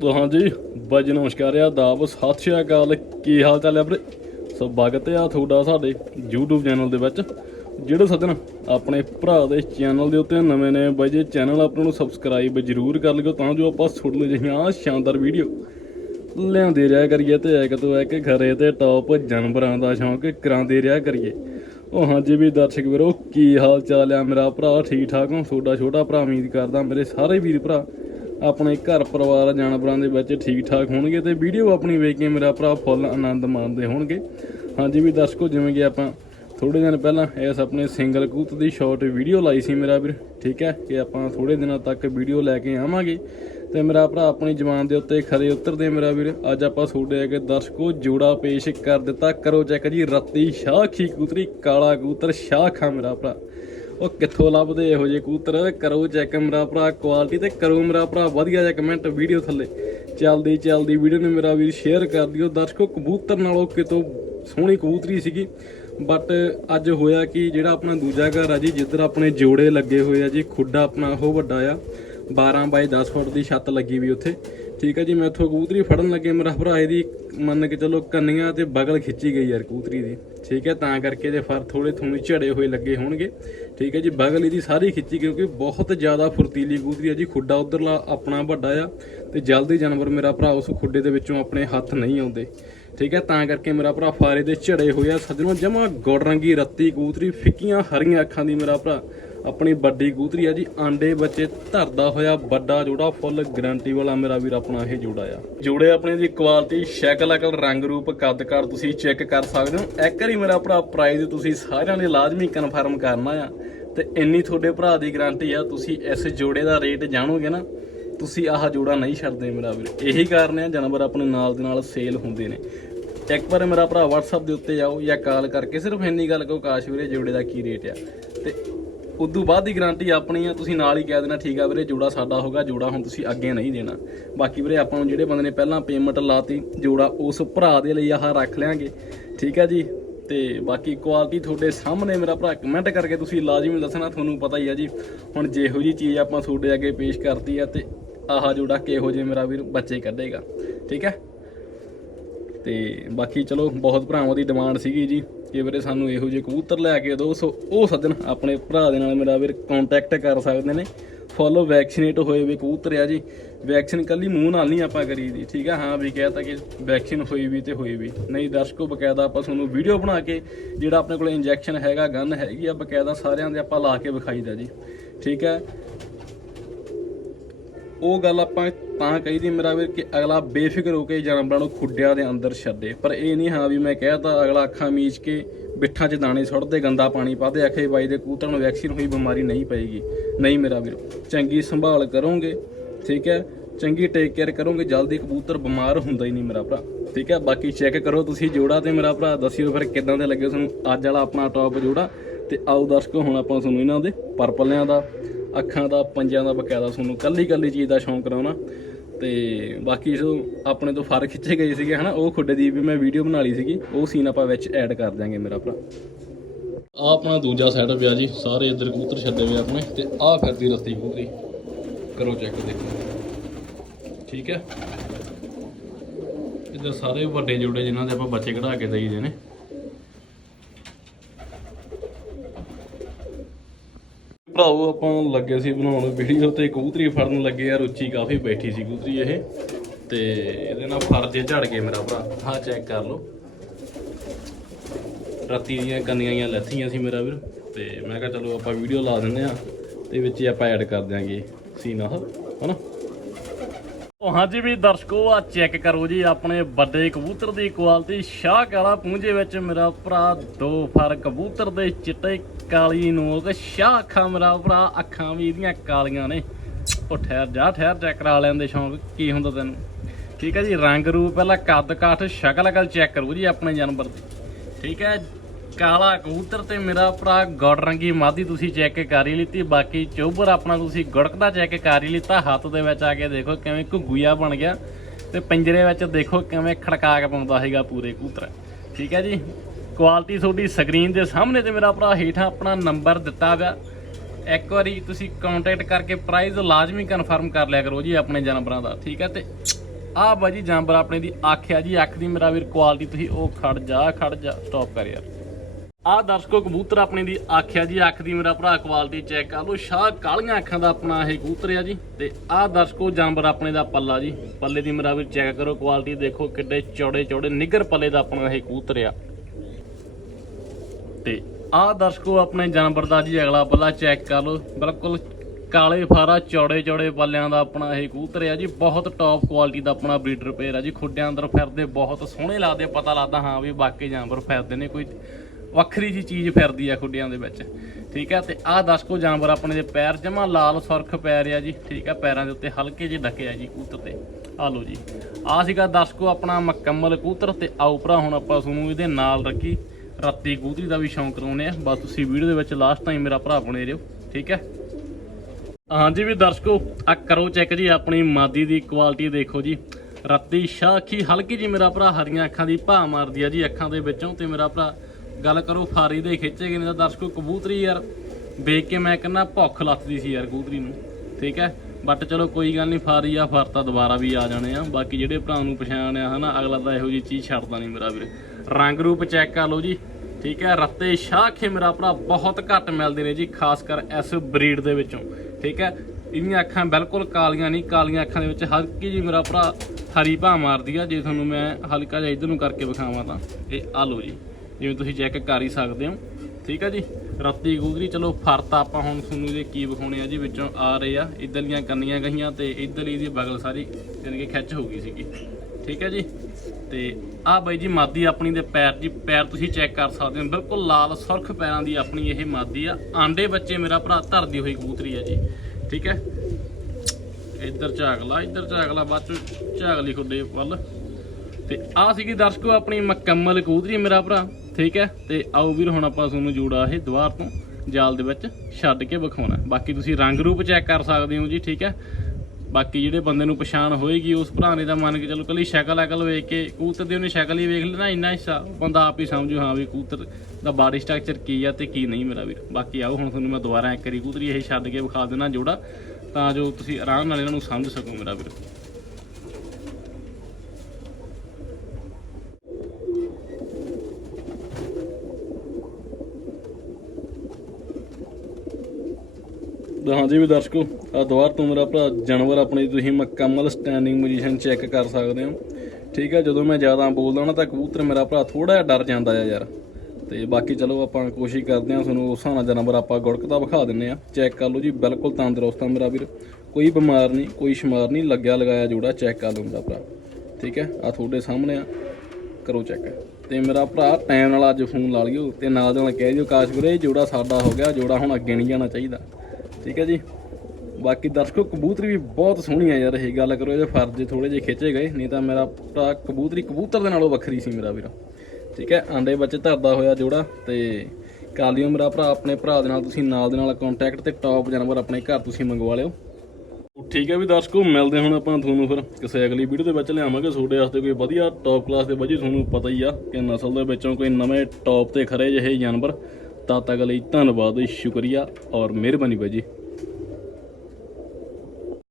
ਤੋ ਹਾਂਜੀ ਬਾਜੀ ਨਮਸਕਾਰ ਆ। ਦਾਬ ਸਤਿ ਸ਼੍ਰੀ ਅਕਾਲ। ਕੀ ਹਾਲ ਚਾਲ ਹੈ ਵੀਰੇ? ਸਵਾਗਤ ਆ ਤੁਹਾਡਾ ਸਾਡੇ YouTube ਚੈਨਲ ਦੇ ਵਿੱਚ। ਜਿਹੜੇ ਸੱਜਣ ਆਪਣੇ ਭਰਾ ਦੇ ਚੈਨਲ ਦੇ ਉੱਤੇ ਨਵੇਂ ਨੇ, ਬਾਈ ਜੀ ਚੈਨਲ ਆਪਾਂ ਨੂੰ ਸਬਸਕ੍ਰਾਈਬ ਜ਼ਰੂਰ ਕਰ ਲਿਓ ਤਾਂ ਜੋ ਆਪਾਂ ਸੁਣ ਜਿਹੀਆਂ ਸ਼ਾਨਦਾਰ ਵੀਡੀਓ ਲਿਆਉਂਦੇ ਰਿਹਾ ਕਰੀਏ ਤੇ ਇੱਕ ਤੋਂ ਇੱਕ ਘਰੇ ਤੇ ਟੌਪ ਜਾਨਵਰਾਂ ਦਾ ਸ਼ੌਂਕ ਕਰਾਉਂਦੇ ਰਿਹਾ ਕਰੀਏ। ਉਹ ਹਾਂਜੀ ਵੀ ਦਰਸ਼ਕ ਵੀਰੋ, ਕੀ ਹਾਲ ਚਾਲ ਆ ਮੇਰਾ ਭਰਾ? ਠੀਕ ਠਾਕ ਹੋ? ਤੁਹਾਡਾ ਛੋਟਾ ਭਰਾ ਉਮੀਦ ਕਰਦਾ ਮੇਰੇ ਸਾਰੇ ਵੀਰ ਭਰਾ ਆਪਣੇ ਘਰ ਪਰਿਵਾਰ, ਜਾਨਵਰਾਂ ਦੇ ਵਿੱਚ ਠੀਕ ਠਾਕ ਹੋਣਗੇ ਤੇ ਵੀਡੀਓ ਆਪਣੀ ਵੇਖ ਕੇ ਮੇਰਾ ਭਰਾ ਫੁੱਲ ਆਨੰਦ ਮਾਣਦੇ ਹੋਣਗੇ। ਹਾਂਜੀ ਵੀ ਦਰਸ਼ਕੋ, ਜਿਵੇਂ ਕਿ ਆਪਾਂ ਥੋੜੇ ਦਿਨ ਪਹਿਲਾਂ ਇਸ ਆਪਣੇ ਸਿੰਗਲ ਕੂਤ ਦੀ ਸ਼ਾਰਟ ਵੀਡੀਓ ਲਾਈ ਸੀ ਮੇਰਾ ਵੀਰ, ਠੀਕ ਹੈ? ਕਿ ਆਪਾਂ ਥੋੜੇ ਦਿਨਾਂ ਤੱਕ ਵੀਡੀਓ ਲੈ ਕੇ ਆਵਾਂਗੇ। ਤੇ ਮੇਰਾ ਭਰਾ ਆਪਣੀ ਜ਼ਬਾਨ ਦੇ ਉੱਤੇ ਖਰੇ ਉਤਰਦੇ ਮੇਰਾ ਵੀਰ। ਅੱਜ ਆਪਾਂ ਤੁਹਾਡੇ ਅੱਗੇ ਦਰਸ਼ਕੋ ਜੋੜਾ ਪੇਸ਼ ਕਰ ਦਿੱਤਾ। ਕਰੋ ਚੈੱਕ ਜੀ, ਰੱਤੀ ਸ਼ਾਖੀ ਕੂਤਰੀ, ਕਾਲਾ ਕੂਤਰ ਸ਼ਾਹ ਖਾ ਮੇਰਾ ਭਰਾ। ਉਹ ਕਿੱਥੋਂ ਲੱਭਦੇ ਇਹੋ ਜਿਹੇ ਕਬੂਤਰ? ਕਰੋ ਚੈੱਕ ਮੇਰਾ ਭਰਾ ਕੁਆਲਿਟੀ ਤੇ ਕਰੋ ਮੇਰਾ ਭਰਾ ਵਧੀਆ ਜਿਹਾ ਕਮੈਂਟ ਵੀਡੀਓ ਥੱਲੇ। ਚੱਲਦੀ ਚੱਲਦੀ ਵੀਡੀਓ ਨੂੰ ਮੇਰਾ ਵੀਰ ਸ਼ੇਅਰ ਕਰ ਦਿਓ। ਦਰਸ਼ਕੋ, ਕਬੂਤਰ ਨਾਲੋਂ ਕਿਤੋਂ ਸੋਹਣੀ ਕਬੂਤਰੀ ਸੀਗੀ। ਬਟ ਅੱਜ ਹੋਇਆ ਕਿ? ਜਿਹੜਾ ਆਪਣਾ ਦੂਜਾ ਘਰ ਆ ਜੀ, ਜਿੱਧਰ ਆਪਣੇ ਜੋੜੇ ਲੱਗੇ ਹੋਏ ਆ ਜੀ, ਖੁੱਡਾ ਆਪਣਾ ਉਹ ਵੱਡਾ ਆ। 12 ਬਾਈ 10 ਫੁੱਟ ਦੀ ਛੱਤ ਲੱਗੀ ਵੀ ਉੱਥੇ। ਠੀਕ ਹੈ ਜੀ, ਮੈਂ ਇੱਥੋਂ ਕਬੂਤਰੀ ਫੜਨ ਲੱਗੇ, ਮੇਰਾ ਭਰਾ ਇਹਦੀ ਮੰਨ ਕੇ ਚਲੋ ਕੰਨੀਆਂ ਤੇ ਬਗਲ ਖਿੱਚੀ ਗਈ ਯਾਰ ਕਬੂਤਰੀ ਦੀ। ਠੀਕ ਹੈ ਤਾਂ ਕਰਕੇ ਇਹਦੇ ਫਰ ਥੋੜੇ ਥੋੜੇ ਝੜੇ ਹੋਏ ਲੱਗੇ ਹੋਣਗੇ। ਠੀਕ ਹੈ ਜੀ, ਬਗਲ ਇਹਦੀ ਸਾਰੀ ਖਿੱਚੀ ਕਿਉਂਕਿ ਬਹੁਤ ਜ਼ਿਆਦਾ ਫੁਰਤੀਲੀ ਕਬੂਤਰੀ ਆ ਜੀ, ਖੁੱਡਾ ਉਧਰਲਾ ਆਪਣਾ ਵੱਡਾ ਆ, ਤੇ ਜਲਦੀ ਜਾਨਵਰ ਮੇਰਾ ਭਰਾ ਉਸ ਖੁੱਡੇ ਦੇ ਵਿੱਚੋਂ ਆਪਣੇ ਹੱਥ ਨਹੀਂ ਆਉਂਦੇ। ਠੀਕ ਹੈ ਤਾਂ ਕਰਕੇ ਮੇਰਾ ਭਰਾ ਫਾਰੇ ਦੇ ਝੜੇ ਹੋਏ ਆ, ਸੱਜਣੋ ਜਮਾ ਗੁੜ ਰੰਗੀ ਰੱਤੀ ਕਬੂਤਰੀ, ਫਿੱਕੀਆਂ ਹਰੀਆਂ ਅੱਖਾਂ ਦੀ ਮੇਰਾ ਭਰਾ। ਆਪਣੀ ਵੱਡੀ ਗੂਤਰੀ ਆ ਜੀ, ਆਂਡੇ ਬੱਚੇ ਧਰਦਾ ਹੋਇਆ ਵੱਡਾ ਜੋੜਾ, ਫੁੱਲ ਗਰੰਟੀ ਵਾਲਾ ਮੇਰਾ ਵੀਰ ਆਪਣਾ ਇਹ ਜੋੜਾ ਆ। ਜੋੜੇ ਆਪਣੇ ਦੀ ਕੁਆਲਿਟੀ ਸ਼ਕਲ ਅਕਲ ਰੰਗ ਰੂਪ ਕੱਦ ਕਾਰ ਤੁਸੀਂ ਚੈੱਕ ਕਰ ਸਕਦੇ ਹੋ। ਇੱਕ ਵਾਰੀ ਮੇਰਾ ਭਰਾ ਪ੍ਰਾਈਜ਼ ਤੁਸੀਂ ਸਾਰਿਆਂ ਨੇ ਲਾਜ਼ਮੀ ਕਨਫਰਮ ਕਰਨਾ ਆ। ਤੇ ਇੰਨੀ ਤੁਹਾਡੇ ਭਰਾ ਦੀ ਗਰੰਟੀ ਆ, ਤੁਸੀਂ ਇਸ ਜੋੜੇ ਦਾ ਰੇਟ ਜਾਣੋਗੇ ਨਾ, ਤੁਸੀਂ ਆਹ ਜੋੜਾ ਨਹੀਂ ਛੱਡਦੇ ਮੇਰਾ ਵੀਰ। ਇਹੀ ਕਾਰਨ ਹੈ ਜਾਨਵਰ ਆਪਣੇ ਨਾਲ ਦੇ ਨਾਲ ਸੇਲ ਹੁੰਦੇ ਨੇ। ਇੱਕ ਵਾਰ ਮੇਰਾ ਭਰਾ WhatsApp ਦੇ ਉੱਤੇ ਜਾਓ ਜਾਂ ਕਾਲ ਕਰਕੇ ਸਿਰਫ ਇੰਨੀ ਗੱਲ ਕਹੋ, ਕਾਸ਼ ਵੀਰੇ ਜੋੜੇ ਦਾ ਕੀ ਰੇਟ ਆ। ਤੇ ਉਦੋਂ ਬਾਅਦ ਦੀ ਗਾਰੰਟੀ ਆਪਣੀ ਆ, ਤੁਸੀਂ ਨਾਲ ਹੀ ਕਹਿ ਦੇਣਾ, ਠੀਕ ਆ ਵੀਰੇ, ਜੋੜਾ ਸਾਡਾ ਹੋਗਾ ਜੋੜਾ ਹੁਣ ਤੁਸੀਂ ਅੱਗੇ ਨਹੀਂ ਦੇਣਾ। ਬਾਕੀ ਵੀਰੇ, ਆਪਾਂ ਨੂੰ ਜਿਹੜੇ ਬੰਦੇ ਨੇ ਪਹਿਲਾਂ ਪੇਮੈਂਟ ਲਾਤੀ, ਜੋੜਾ ਉਸ ਭਰਾ ਦੇ ਲਈ ਆਹ ਰੱਖ ਲਿਆਂਗੇ, ਠੀਕ ਆ ਜੀ? ਤੇ ਬਾਕੀ ਕੁਆਲਿਟੀ ਤੁਹਾਡੇ ਸਾਹਮਣੇ ਮੇਰਾ ਭਰਾ ਕਮੈਂਟ ਕਰਕੇ ਤੁਸੀਂ ਲਾਜ਼ਮੀ ਦੱਸਣਾ, ਤੁਹਾਨੂੰ ਪਤਾ ਹੀ ਆ ਜੀ। ਹੁਣ ਜਿਹੋ ਜੀ ਚੀਜ਼ ਆਪਾਂ ਤੁਹਾਡੇ ਅੱਗੇ ਪੇਸ਼ ਕਰਤੀ ਆ ਤੇ ਆਹ ਜੋੜਾ ਕਿਹੋ ਜੇ ਮੇਰਾ ਵੀਰ ਬੱਚੇ ਕੱਢੇਗਾ, ਠੀਕ ਹੈ ਤੇ ਬਾਕੀ ਚਲੋ, ਬਹੁਤ ਭਰਾਵਾਂ ਦੀ ਡਿਮਾਂਡ ਸੀਗੀ ਜੀ। ਕਿ ਵੀਰੇ ਸਾਨੂੰ ਇਹੋ ਜਿਹੇ ਕਬੂਤਰ ਲੈ ਕੇ ਦਿਓ, ਸੋ ਉਹ ਸੱਜਣ ਆਪਣੇ ਭਰਾ ਦੇ ਨਾਲ ਮੇਰਾ ਵੀਰ ਕੰਟੈਕਟ ਕਰ ਸਕਦੇ ਨੇ। ਫੋਲੋ ਵੈਕਸੀਨੇਟ ਹੋਏ ਵੀ ਕਬੂਤਰ ਆ ਜੀ। ਵੈਕਸੀਨ ਕੱਲੀ ਮੂੰਹ ਨਾਲ ਨਹੀਂ ਆਪਾਂ ਕਰੀ ਦੀ, ਠੀਕ ਆ? ਹਾਂ ਵੀ ਕਹਿਤਾ ਕਿ ਵੈਕਸੀਨ ਹੋਈ ਵੀ ਤੇ ਹੋਈ ਵੀ। ਨਹੀਂ, ਦਰਸ਼ਕੋ, ਬਕਾਇਦਾ ਆਪਾਂ ਤੁਹਾਨੂੰ ਵੀਡੀਓ ਬਣਾ ਕੇ, ਜਿਹੜਾ ਆਪਣੇ ਕੋਲ ਇੰਜੈਕਸ਼ਨ ਹੈਗਾ ਗਨ ਹੈਗੀ ਆ, ਬਕਾਇਦਾ ਸਾਰਿਆਂ ਦੇ ਆਪਾਂ ਲਾ ਕੇ ਵਿਖਾਈਦਾ ਜੀ। ਠੀਕ ਹੈ ਉਹ ਗੱਲ ਆਪਾਂ ਤਾਂ ਕਹੀਦੀ ਮੇਰਾ ਵੀਰ ਕਿ ਅਗਲਾ ਬੇਫਿਕਰ ਹੋ ਕੇ ਜਾਨਵਰਾਂ ਨੂੰ ਖੁੱਡਿਆਂ ਦੇ ਅੰਦਰ ਛੱਡੇ। ਪਰ ਇਹ ਨਹੀਂ ਹਾਂ ਵੀ ਮੈਂ ਕਹਿਤਾ ਅਗਲਾ ਅੱਖਾਂ ਮੀਚ ਕੇ ਬਿੱਠਾਂ 'ਚ ਦਾਣੇ ਸੁੱਟਦੇ, ਗੰਦਾ ਪਾਣੀ ਪਾਦੇ, ਆਖੇ ਬਾਈ ਦੇ ਕਬੂਤਰ ਨੂੰ ਵੈਕਸੀਨ ਹੋਈ ਬਿਮਾਰੀ ਨਹੀਂ ਪਏਗੀ। ਨਹੀਂ ਮੇਰਾ ਵੀਰ, ਚੰਗੀ ਸੰਭਾਲ ਕਰੋਗੇ, ਠੀਕ ਹੈ? ਚੰਗੀ ਟੇਕ ਕੇਅਰ ਕਰੋਗੇ, ਜਲਦੀ ਕਬੂਤਰ ਬਿਮਾਰ ਹੁੰਦਾ ਹੀ ਨਹੀਂ ਮੇਰਾ ਭਰਾ, ਠੀਕ ਹੈ? ਬਾਕੀ ਚੈੱਕ ਕਰੋ ਤੁਸੀਂ ਜੋੜਾ ਤੇ ਮੇਰਾ ਭਰਾ, ਦੱਸਿਓ ਫਿਰ ਕਿਦਾਂ ਦੇ ਲੱਗੇ ਤੁਹਾਨੂੰ ਅੱਜ ਵਾਲਾ ਆਪਣਾ ਟੌਪ ਜੋੜਾ, ਤੇ ਆਓ ਦਰਸ਼ਕੋ, ਹੁਣ ਆਪਾਂ ਤੁਹਾਨੂੰ ਇਹਨਾਂ ਦੇ ਪਰਪਲਿਆਂ ਦਾ ਅੱਖਾਂ ਦਾ, ਪੰਜਾਂ ਦਾ ਬਕਾਇਦਾ ਤੁਹਾਨੂੰ ਕੱਲੀ ਕੱਲੀ ਚੀਜ਼ ਦਾ ਸ਼ੌਂਕ ਕਰਾਉਣਾ ਤੇ ਬਾਕੀ ਜੋ ਆਪਣੇ ਤੋਂ ਫਰ ਖਿੱਚੇ ਗਏ ਸੀਗੇ, ਹਨਾ, ਉਹ ਖੁੱਡੇ ਦੀ ਵੀ ਮੈਂ ਵੀਡੀਓ ਬਣਾ ਲਈ ਸੀਗੀ। ਉਹ ਸੀਨ ਆਪਾਂ ਵਿੱਚ ਐਡ ਕਰ ਦਿਆਂਗੇ ਮੇਰਾ ਭਰਾ। ਆ ਆਪਣਾ ਦੂਜਾ ਸੈਟਅਪ ਆ ਜੀ। ਸਾਰੇ ਇੱਧਰ ਕਬੂਤਰ ਛੱਡੇ ਹੋਏ ਆਪਣੇ, ਤੇ ਆਹ ਫਿਰਦੀ ਰਸਤੀ ਕਬੂਤਰੀ। ਕਰੋ ਚੈੱਕ ਦੇਖੋ। ਠੀਕ ਹੈ। ਇੱਧਰ ਸਾਰੇ ਵੱਡੇ ਜੋੜੇ ਜਿਨ੍ਹਾਂ ਦੇ ਆਪਾਂ ਬੱਚੇ ਕਢਾ ਕੇ ਦਈਦੇ ਨੇ। ਭਰਾਓ, ਆਪਾਂ ਲੱਗੇ ਸੀ ਬਣਾਉਣ ਵੀਡੀਓ ਤੇ ਕਬੂਤਰੀ ਫੜਨ ਲੱਗੇ ਆ, ਰੁਚੀ ਕਾਫੀ ਬੈਠੀ ਸੀ ਕਬੂਤਰੀ ਇਹ। ਤੇ ਇਹਦੇ ਨਾਲ ਫਰਜੇ ਝੜ ਗਏ ਮੇਰਾ ਭਰਾ। ਹਾਂ ਚੈੱਕ ਕਰ ਲਓ। ਰਾਤੀ ਦੀਆਂ ਕੰਨੀਆਂ ਜਾਂ ਲੱਥੀਆਂ ਸੀ ਮੇਰਾ ਵੀਰ। ਤੇ ਮੈਂ ਕਿਹਾ ਚਲੋ ਆਪਾਂ ਵੀਡੀਓ ਲਾ ਦਿੰਦੇ ਆ ਤੇ ਵਿੱਚ ਹੀ ਆਪਾਂ ਐਡ ਕਰ ਦਿਆਂਗੇ ਸੀਨ ਆਹ, ਹਨਾ? ਉਹ ਹਾਂਜੀ ਵੀ ਦਰਸ਼ਕੋ, ਆ ਚੈੱਕ ਕਰੋ ਜੀ ਆਪਣੇ ਵੱਡੇ ਕਬੂਤਰ ਦੀ ਕੁਆਲਿਟੀ ਸ਼ਾਹ ਕਾਲਾ ਪੂੰਝੇ ਵਿੱਚ ਮੇਰਾ ਭਰਾ, ਦੋ ਫਰ ਕਬੂਤਰ ਦੇ ਚਿੱਟੇ, ਕਾਲੀ ਨੂੰ ਨੋਕ। ਸ਼ਾਹ ਅੱਖਾਂ ਮੇਰਾ ਭਰਾ, ਅੱਖਾਂ ਵੀ ਇਹਦੀਆਂ ਕਾਲੀਆਂ ਨੇ। ਉਹ ਠਹਿਰ ਜਾ, ਠਹਿਰ ਚੈੱਕ ਕਰਾ ਲੈਂਦੇ ਸ਼ੌਂਕ। ਕੀ ਹੁੰਦਾ ਤੈਨੂੰ? ਠੀਕ ਹੈ ਜੀ, ਰੰਗ ਰੂਪ ਪਹਿਲਾਂ ਕੱਦ ਕਾਠ ਸ਼ਕਲ ਅਕਲ ਚੈੱਕ ਕਰੋ ਜੀ ਆਪਣੇ ਜਾਨਵਰ ਦੀ। ਠੀਕ ਹੈ ਕਾਲਾ ਕਬੂਤਰ ਤੇ ਮੇਰਾ ਭਰਾ ਗੁੜ ਰੰਗੀ ਮਾਦੀ ਤੁਸੀਂ ਚੈੱਕ ਕਰ ਹੀ ਲਿੱਤੀ, ਬਾਕੀ ਚੋਬਰ ਆਪਣਾ ਤੁਸੀਂ ਗੁੜਕਦਾ ਚੈੱਕ ਕਰ ਹੀ ਲਿੱਤਾ, ਹੱਥ ਦੇ ਵਿੱਚ ਆ ਕੇ ਦੇਖੋ ਕਿਵੇਂ ਘੁੱਗੂਆ ਬਣ ਗਿਆ ਤੇ ਪਿੰਜਰੇ ਵਿੱਚ ਦੇਖੋ ਕਿਵੇਂ ਖੜਕਾ ਕੇ ਪਾਉਂਦਾ ਹੈਗਾ ਪੂਰੇ ਕਬੂਤਰ। ਠੀਕ ਹੈ ਜੀ? ਕੁਆਲਿਟੀ ਤੁਹਾਡੀ ਸਕਰੀਨ ਦੇ ਸਾਹਮਣੇ ਤੇ ਮੇਰਾ ਭਰਾ ਹੇਠਾਂ ਆਪਣਾ ਨੰਬਰ ਦਿੱਤਾ ਹੋਇਆ ਇੱਕ ਵਾਰੀ ਤੁਸੀਂ ਕੰਟੈਕਟ ਕਰਕੇ ਪ੍ਰਾਈਸ ਲਾਜ਼ਮੀ ਕਨਫਰਮ ਕਰ ਲਿਆ ਕਰੋ ਜੀ ਆਪਣੇ ਜਾਨਵਰਾਂ ਦਾ, ਠੀਕ ਹੈ? ਤੇ ਆਹ ਬਾਜੀ ਜਾਨਵਰ ਆਪਣੇ ਦੀ ਆਖਿਆ ਜੀ, ਅੱਖ ਦੀ ਮੇਰਾ ਵੀਰ ਕੁਆਲਿਟੀ ਤੁਸੀਂ ਉਹ ਖੜ ਜਾ ਖੜ ਜਾ ਸਟਾਪ ਕਰ ਯਾਰ। ਆਹ ਦਰਸ਼ਕੋ, ਕਬੂਤਰ ਆਪਣੇ ਦੀ ਆਖਿਆ ਜੀ, ਅੱਖ ਦੀ ਮੇਰਾ ਭਰਾ ਕੁਆਲਿਟੀ ਚੈੱਕ ਕਰ ਲਓ। ਸ਼ਾਹ ਕਾਲੀਆਂ ਅੱਖਾਂ ਦਾ ਆਪਣਾ ਇਹ ਕਬੂਤਰ ਆ ਜੀ। ਤੇ ਆਹ ਦਰਸ਼ਕੋ, ਜਾਨਵਰ ਆਪਣੇ ਦਾ ਪੱਲਾ ਜੀ। ਪੱਲੇ ਦੀ ਮੇਰਾ ਵੀਰ ਚੈੱਕ ਕਰੋ ਕੁਆਲਿਟੀ ਦੇਖੋ ਕਿੱਡੇ ਚੌੜੇ ਚੌੜੇ ਨਿੱਗਰ ਪੱਲੇ ਦਾ ਆਪਣਾ ਇਹ ਕਬੂਤਰ ਆ। ਤੇ ਆਹ ਦਰਸ਼ਕੋ, ਆਪਣੇ ਜਾਨਵਰ ਦਾ ਜੀ, ਅਗਲਾ ਪੱਲਾ ਚੈੱਕ ਕਰ ਲਓ। ਬਿਲਕੁਲ ਕਾਲੇ ਫਾਰਾ, ਚੌੜੇ ਚੌੜੇ ਪੱਲਿਆਂ ਦਾ ਆਪਣਾ ਇਹ ਕਬੂਤਰ ਆ ਜੀ। ਬਹੁਤ ਟੌਪ ਕੁਆਲਿਟੀ ਦਾ ਆਪਣਾ ਬਰੀਡਰ ਪੇਅਰ ਆ ਜੀ। ਖੁੱਡਿਆਂ ਅੰਦਰ ਫਿਰਦੇ, ਬਹੁਤ ਸੋਹਣੇ ਲੱਗਦੇ ਪਤਾ ਲੱਗਦਾ, ਹਾਂ ਵੀ ਬਾਕੀ ਜਾਨਵਰ ਫਿਰਦੇ ਨੇ ਕੋਈ। ਵੱਖਰੀ ਜੀ ਚੀਜ਼ ਫਿਰਦੀ ਆ ਖੁੱਡਿਆਂ ਦੇ ਵਿੱਚ, ਠੀਕ ਹੈ ਤੇ ਆਹ ਦਰਸ਼ਕੋ ਜਾਨਵਰ ਆਪਣੇ ਦੇ ਪੈਰ ਜਮਾ ਲਾਲ ਸੁਰਖ ਪੈ ਰਿਹਾ ਜੀ, ਠੀਕ ਹੈ ਪੈਰਾਂ ਦੇ ਉੱਤੇ ਹਲਕੇ ਜਿਹੇ ਡਕੇ ਆ ਜੀ ਕੂਤਰ ਤੇ। ਆ ਲਓ ਜੀ। ਆ ਸੀਗਾ ਦਰਸ਼ਕੋ ਆਪਣਾ ਮੁਕੰਮਲ ਕੂਤਰ ਤੇ ਆਓ ਭਰਾ, ਹੁਣ ਆਪਾਂ ਤੁਹਾਨੂੰ ਇਹਦੇ ਨਾਲ ਰੱਖੀ। ਰਾਤੀ ਕੂਤਰੀ ਦਾ ਵੀ ਸ਼ੌਂਕ ਕਰਾਉਨੇ ਆ। ਬਸ ਤੁਸੀਂ ਵੀਡੀਓ ਦੇ ਵਿੱਚ ਲਾਸਟ ਟਾਈਮ ਮੇਰਾ ਭਰਾ ਬਣੇ ਰਹੋ, ਠੀਕ ਹੈ ਹਾਂਜੀ ਵੀ ਦਰਸ਼ਕੋ ਆ ਕਰੋ ਚੈੱਕ ਜੀ ਆਪਣੀ ਮਾਦੀ ਦੀ ਕੁਆਲਿਟੀ ਦੇਖੋ ਜੀ। ਰਾਤੀ ਸ਼ਾਖੀ ਹਲਕੀ ਜੀ ਮੇਰਾ ਭਰਾ ਹਰੀਆਂ ਅੱਖਾਂ ਦੀ ਭਾ ਮਾਰਦੀ ਆ ਜੀ ਅੱਖਾਂ ਦੇ ਵਿੱਚੋਂ ਤੇ ਮੇਰਾ ਭਰਾ ਗੱਲ ਕਰੋ ਫਾਰੀ ਦੇ ਖਿੱਚੇ ਗਏ ਨੇ ਤਾਂ ਦਰਸ਼ਕੋ ਕਬੂਤਰੀ ਯਾਰ। ਵੇਖ ਕੇ ਮੈਂ ਕਹਿੰਦਾ ਭੁੱਖ ਲੱਥਦੀ ਸੀ ਯਾਰ ਕਬੂਤਰੀ ਨੂੰ। ਠੀਕ ਹੈ? ਬਟ ਚਲੋ ਕੋਈ ਗੱਲ ਨਹੀਂ, ਫਾਰੀ ਆ, ਫਰ ਤਾਂ ਦੁਬਾਰਾ ਵੀ ਆ ਜਾਣੇ ਆ। ਬਾਕੀ ਜਿਹੜੇ ਭਰਾ ਨੂੰ ਪਛਾਣ ਪਛਾਣਿਆ ਹਨਾ, ਅਗਲਾ ਤਾਂ ਇਹੋ ਜੀ ਚੀਜ਼ ਛੱਡਦਾ ਨਹੀਂ ਮੇਰਾ ਵੀਰ। ਰੰਗ ਰੂਪ ਚੈੱਕ ਕਰ ਲਓ ਜੀ। ਠੀਕ ਹੈ? ਰੱਤੇ ਸ਼ਾਖੇ ਮੇਰਾ ਭਰਾ ਬਹੁਤ ਘੱਟ ਮਿਲਦੇ ਨੇ ਜੀ, ਖਾਸ ਕਰ ਇਸ ਬਰੀਡ ਦੇ ਵਿੱਚੋਂ। ਠੀਕ ਹੈ? ਇਹਦੀਆਂ ਅੱਖਾਂ ਬਿਲਕੁਲ ਕਾਲੀਆਂ ਨਹੀਂ, ਕਾਲੀਆਂ ਅੱਖਾਂ ਦੇ ਵਿੱਚ ਹਲਕੀ ਜੀ ਮੇਰਾ ਭਰਾ ਹਰੀ ਭਾ ਮਾਰਦੀ ਆ। ਜੇ ਤੁਹਾਨੂੰ ਮੈਂ ਹਲਕਾ ਜਿਹਾ ਇਧਰ ਨੂੰ ਕਰਕੇ ਵਿਖਾਵਾਂ ਤਾਂ, ਇਹ ਆ ਲਓ ਜੀ। ਜਿਵੇਂ ਤੁਸੀਂ ਚੈੱਕ ਕਰ ਹੀ ਸਕਦੇ ਹੋ। ਠੀਕ ਹੈ ਜੀ? ਰੱਤੀ ਗੁਗਰੀ, ਚਲੋ ਫਰਤ ਆਪਾਂ ਹੁਣ ਤੁਹਾਨੂੰ ਇਹਦੇ ਕੀ ਵਿਖਾਉਣੇ ਆ ਜੀ, ਵਿੱਚੋਂ ਆ ਰਹੇ ਆ। ਇਧਰਲੀਆਂ ਕੰਨੀਆਂ ਗਈਆਂ ਤੇ ਇਧਰਲੀ ਦੀ ਬਗਲ ਸਾਰੀ ਯਾਨੀ ਕਿ ਖਿੱਚ ਹੋ ਗਈ ਸੀਗੀ। ਠੀਕ ਹੈ ਜੀ? ਤੇ ਆਹ ਬਾਈ ਜੀ ਮਾਦੀ ਆਪਣੀ ਦੇ ਪੈਰ ਜੀ, ਪੈਰ ਤੁਸੀਂ ਚੈੱਕ ਕਰ ਸਕਦੇ ਹੋ। ਬਿਲਕੁਲ ਲਾਲ ਸੁਰਖ ਪੈਰਾਂ ਦੀ ਆਪਣੀ ਇਹ ਮਾਦੀ ਆ। ਆਂਡੇ ਬੱਚੇ ਮੇਰਾ ਭਰਾ ਧਰਦੀ ਹੋਈ ਕਬੂਤਰੀ ਆ ਜੀ। ਠੀਕ ਹੈ ਇੱਧਰ ਝਾਗਲਾ ਇੱਧਰ ਝਾਗਲਾ ਬਾਅਦ ਚ ਝਾਕ ਲਈ ਖੁੱਡੇ ਵੱਲ। ਤੇ ਆ ਸੀਗੀ ਦਰਸ਼ਕੋ ਆਪਣੀ ਮੁਕੰਮਲ ਕਬੂਤਰੀ ਮੇਰਾ ਭਰਾ। ਠੀਕ ਹੈ? ਤੇ ਆਓ ਵੀਰ, ਹੁਣ ਆਪਾਂ ਤੁਹਾਨੂੰ ਜੋੜਾ ਇਹ ਦੁਆਰ ਤੋਂ ਜਾਲ ਦੇ ਵਿੱਚ ਛੱਡ ਕੇ ਵਿਖਾਉਣਾ ਬਾਕੀ ਤੁਸੀਂ ਰੰਗ ਰੂਪ ਚੈੱਕ ਕਰ ਸਕਦੇ ਹੋ ਜੀ, ਠੀਕ ਹੈ? ਬਾਕੀ ਜਿਹੜੇ ਬੰਦੇ ਨੂੰ ਪਛਾਣ ਹੋਏਗੀ, ਉਸ ਭਰਾ ਨੇ ਤਾਂ ਮੰਨ ਕੇ ਚਲੋ ਕੱਲੀ ਸ਼ਕਲ ਅਕਲ ਵੇਖ ਕੇ, ਕਬੂਤਰ ਦੀ ਉਹਨੇ ਸ਼ਕਲ ਹੀ ਵੇਖ ਲੈਣਾ ਇੰਨਾ ਹਿੱਸਾ। ਬੰਦਾ ਆਪ ਹੀ ਸਮਝੂ, ਹਾਂ ਵੀ ਕੂਤਰ ਦਾ ਬਾਡੀ ਸਟਰਕਚਰ ਕੀ ਆ ਤੇ ਕੀ ਨਹੀਂ ਮੇਰਾ ਵੀਰ। ਬਾਕੀ ਆਓ, ਹੁਣ ਤੁਹਾਨੂੰ ਮੈਂ ਦੁਬਾਰਾ ਇੱਕ ਵਾਰੀ ਕੂਤਰੀ ਇਹ ਛੱਡ ਕੇ ਵਿਖਾ ਦੇਣਾ ਜੋੜਾ, ਤਾਂ ਜੋ ਤੁਸੀਂ ਆਰਾਮ ਨਾਲ ਇਹਨਾਂ ਨੂੰ ਸਮਝ ਸਕੋ ਮੇਰਾ ਵੀਰ। ਹਾਂਜੀ ਵੀ ਦਰਸ਼ਕੋ ਆ ਦੁਆਰ ਤੋਂ ਮੇਰਾ ਭਰਾ ਜਾਨਵਰ ਆਪਣੇ ਤੁਸੀਂ ਮੁਕੰਮਲ ਸਟੈਂਡਿੰਗ ਪੋਜੀਸ਼ਨ ਚੈੱਕ ਕਰ ਸਕਦੇ ਹੋ। ਠੀਕ ਹੈ ਜਦੋਂ ਮੈਂ ਜ਼ਿਆਦਾ ਬੋਲਦਾ ਨਾ ਤਾਂ ਕਬੂਤਰ ਮੇਰਾ ਭਰਾ ਥੋੜਾ ਜਿਹਾ ਡਰ ਜਾਂਦਾ ਆ ਯਾਰ। ਤੇ ਬਾਕੀ ਚਲੋ ਆਪਾਂ ਕੋਸ਼ਿਸ਼ ਕਰਦੇ ਹਾਂ, ਤੁਹਾਨੂੰ ਉਸ ਹਿਸਾਬ ਨਾਲ ਜਾਨਵਰ ਆਪਾਂ ਗੁੜਕਦਾ ਵਿਖਾ ਦਿੰਨੇ ਆ ਚੈੱਕ ਕਰ ਲਓ ਜੀ, ਬਿਲਕੁਲ ਤੰਦਰੁਸਤ ਆ ਮੇਰਾ ਵੀਰ। ਕੋਈ ਬਿਮਾਰ ਨਹੀਂ, ਕੋਈ ਸ਼ਮਾਰ ਨਹੀਂ, ਲੱਗਿਆ ਲਗਾਇਆ ਜੋੜਾ ਚੈੱਕ ਕਰ ਲਓ ਮੇਰਾ ਭਰਾ। ਠੀਕ ਹੈ ਆ ਤੁਹਾਡੇ ਸਾਹਮਣੇ ਆ। ਕਰੋ ਚੈੱਕ ਤੇ ਮੇਰਾ ਭਰਾ ਟਾਈਮ ਨਾਲ ਅੱਜ ਫੋਨ ਲਾ ਲਿਓ, ਤੇ ਨਾਲ ਦੇ ਨਾਲ ਕਹਿ ਦਿਓ, ਕਾਸ਼ ਵੀਰੇ, ਜੋੜਾ ਸਾਡਾ ਹੋ ਗਿਆ, ਜੋੜਾ ਹੁਣ ਅੱਗੇ ਨਹੀਂ ਜਾਣਾ ਚਾਹੀਦਾ। ਠੀਕ ਹੈ ਜੀ। ਬਾਕੀ ਦਰਸ਼ਕੋ, ਕਬੂਤਰੀ ਵੀ ਬਹੁਤ ਸੋਹਣੀ ਆ ਯਾਰ ਇਹ, ਗੱਲ ਕਰੋ ਇਹਦੇ ਫਰਜ਼ ਥੋੜੇ ਜਿਹੇ ਖਿੱਚੇ ਗਏ, ਨਹੀਂ ਤਾਂ ਮੇਰਾ ਭਰਾ ਕਬੂਤਰੀ ਕਬੂਤਰ ਦੇ ਨਾਲੋਂ ਵੱਖਰੀ ਸੀ ਮੇਰਾ ਵੀਰ। ਠੀਕ ਹੈ, ਆਂਡੇ ਬੱਚੇ ਧਰਦਾ ਹੋਇਆ ਜੋੜਾ ਤੇ ਕਾਲੀਓ ਮੇਰਾ ਭਰਾ, ਆਪਣੇ ਭਰਾ ਦੇ ਨਾਲ ਤੁਸੀਂ ਨਾਲ ਦੇ ਨਾਲ ਕੰਟੈਕਟ ਤੇ ਟੌਪ ਜਾਨਵਰ ਆਪਣੇ ਘਰ ਤੁਸੀਂ ਮੰਗਵਾ ਲਿਓ। ਠੀਕ ਹੈ ਵੀ ਦਰਸ਼ਕੋ, ਮਿਲਦੇ ਹੁਣ ਆਪਾਂ ਤੁਹਾਨੂੰ ਫਿਰ ਕਿਸੇ ਅਗਲੀ ਵੀਡੀਓ ਦੇ ਵਿੱਚ ਲਿਆਵਾਂਗੇ। ਤੁਹਾਡੇ ਵਾਸਤੇ ਕੋਈ ਵਧੀਆ ਟੌਪ ਕਲਾਸ ਦੇ ਵਜੇ ਤੁਹਾਨੂੰ ਪਤਾ ਹੀ ਆ ਕਿ ਨਸਲ ਦੇ ਵਿੱਚੋਂ ਕੋਈ ਨਵੇਂ ਟੌਪ ਤੇ ਖਰੇ ਜਿਹੇ ਜਾਨਵਰ ਤਦ ਤੱਕ ਲਈ ਧੰਨਵਾਦ ਸ਼ੁਕਰੀਆ ਔਰ ਮਿਹਰਬਾਨੀ ਬਾਈ